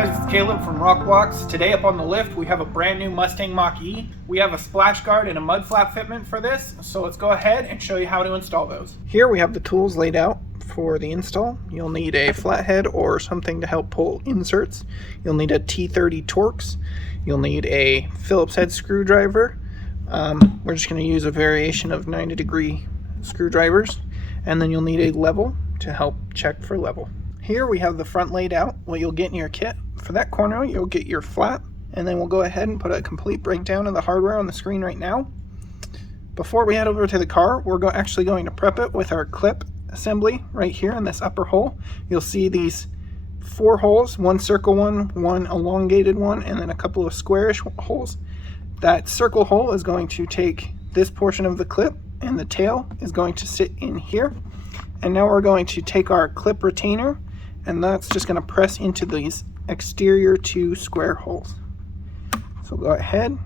guys, it's Caleb from RokBlokz. Today up on the lift we have a brand new Mustang Mach E. We have a splash guard and a mud flap fitment for this, so let's go ahead and show you how to install those. Here we have the tools laid out for the install. You'll need a flathead or something to help pull inserts. You'll need a T30 Torx. You'll need a Phillips head screwdriver. We're just going to use a variation of 90-degree screwdrivers. And then you'll need a level to help check for level. Here we have the front laid out, what you'll get in your kit. For that corner, you'll get your flap, and then we'll go ahead and put a complete breakdown of the hardware on the screen right now. Before we head over to the car, we're actually going to prep it with our clip assembly right here in this upper hole. You'll see these 4 holes, one circle one elongated one, and then a couple of squarish holes. That circle hole is going to take this portion of the clip, and the tail is going to sit in here. And now we're going to take our clip retainer, and that's just going to press into these exterior 2 square holes. So go ahead,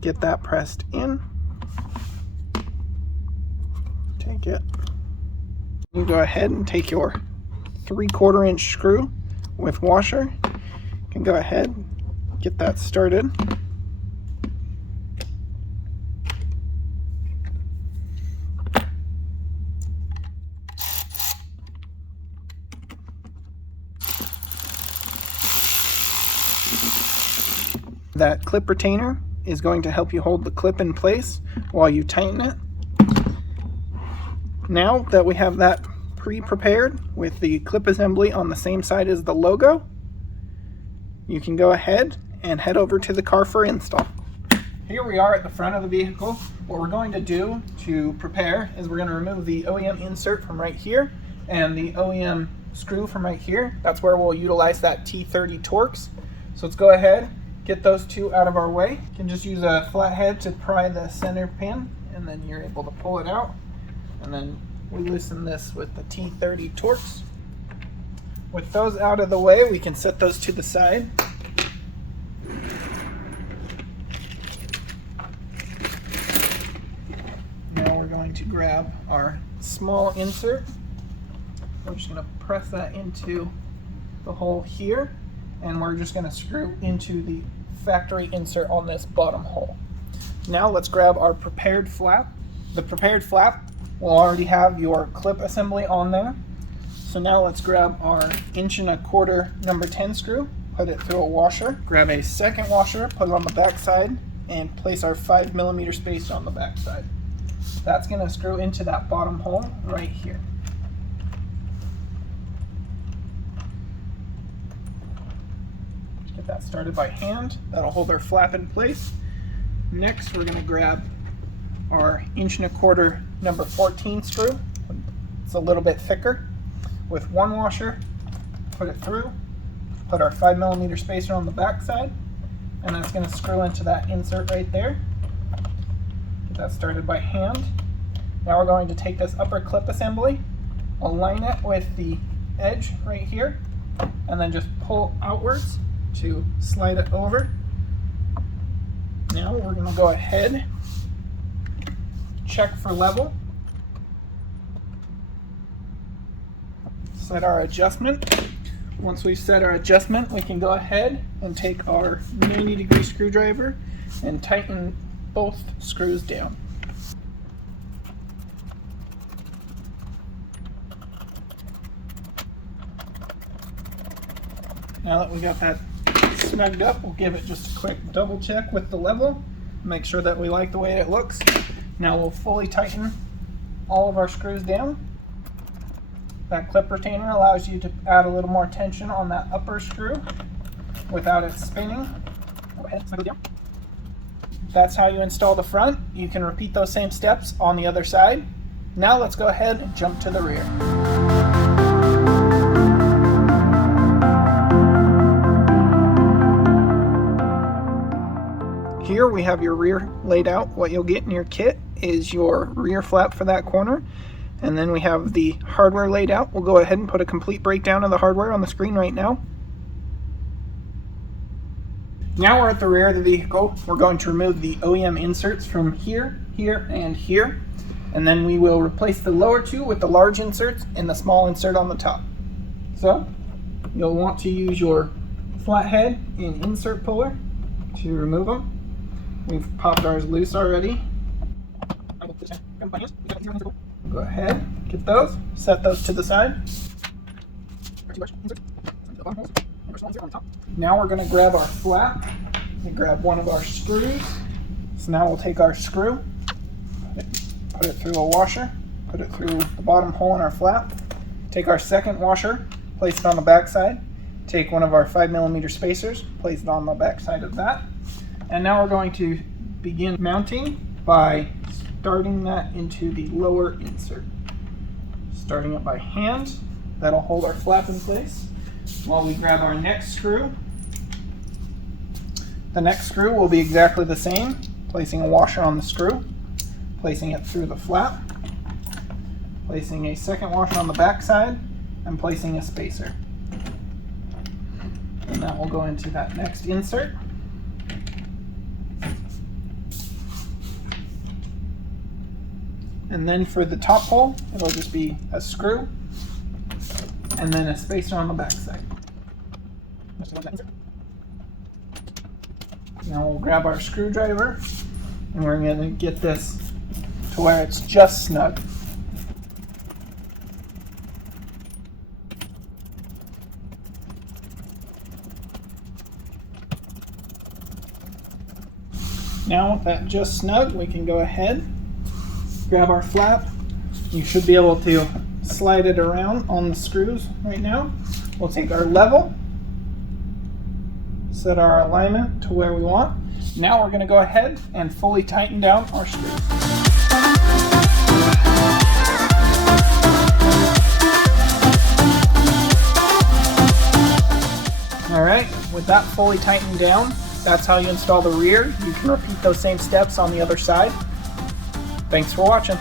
get that pressed in, take it. You go ahead and take your 3/4 inch screw with washer. You can go ahead, get that started. That clip retainer is going to help you hold the clip in place while you tighten it. Now that we have that pre-prepared with the clip assembly on the same side as the logo, you can go ahead and head over to the car for install. Here we are at the front of the vehicle. What we're going to do to prepare is we're going to remove the OEM insert from right here and the OEM screw from right here. That's where we'll utilize that T30 Torx. So let's go ahead, get those 2 out of our way. You can just use a flathead to pry the center pin, and then you're able to pull it out. And then we loosen this with the T30 Torx. With those out of the way, we can set those to the side. Now we're going to grab our small insert. We're just going to press that into the hole here, and we're just going to screw into the factory insert on this bottom hole. Now let's grab our prepared flap. The prepared flap will already have your clip assembly on there. So now let's grab our 1¼ number 10 screw, put it through a washer, grab a second washer, put it on the back side, and place our 5mm spacer on the back side. That's going to screw into that bottom hole right here. Get that started by hand. That'll hold our flap in place. Next, we're going to grab our 1¼ number 14 screw. It's a little bit thicker. With one washer, put it through, put our 5mm spacer on the back side, and that's going to screw into that insert right there. Get that started by hand. Now we're going to take this upper clip assembly, align it with the edge right here, and then just pull outwards to slide it over. Now we're going to go ahead, check for level, set our adjustment. Once we've set our adjustment, we can go ahead and take our 90-degree screwdriver and tighten both screws down. Now that we got that snugged up, we'll give it just a quick double check with the level, make sure that we like the way it looks. Now we'll fully tighten all of our screws down. That clip retainer allows you to add a little more tension on that upper screw without it spinning. Go ahead, snug it down. That's how you install the front. You can repeat those same steps on the other side. Now let's go ahead and jump to the rear. Here we have your rear laid out. What you'll get in your kit is your rear flap for that corner, and then we have the hardware laid out. We'll go ahead and put a complete breakdown of the hardware on the screen right now. Now we're at the rear of the vehicle. We're going to remove the OEM inserts from here, here, and here, and then we will replace the lower 2 with the large inserts and the small insert on the top. So You'll want to use your flathead and insert puller to remove them. We've popped ours loose already. Go ahead, get those, set those to the side. Now we're going to grab our flap and grab one of our screws. So now we'll take our screw, put it through a washer, put it through the bottom hole in our flap, take our second washer, place it on the back side, take one of our 5mm spacers, place it on the back side of that, and now we're going to begin mounting by starting that into the lower insert. Starting it by hand, that'll hold our flap in place while we grab our next screw. The next screw will be exactly the same, placing a washer on the screw, placing it through the flap, placing a second washer on the back side, and placing a spacer. And that will go into that next insert. And then for the top hole, it'll just be a screw and then a spacer on the back side. Now we'll grab our screwdriver and we're going to get this to where it's just snug. Now with that just snug, we can go ahead, grab our flap. You should be able to slide it around on the screws right now. We'll take our level, set our alignment to where we want. Now we're going to go ahead and fully tighten down our screws. Alright, with that fully tightened down, that's how you install the rear. You can repeat those same steps on the other side. Thanks for watching.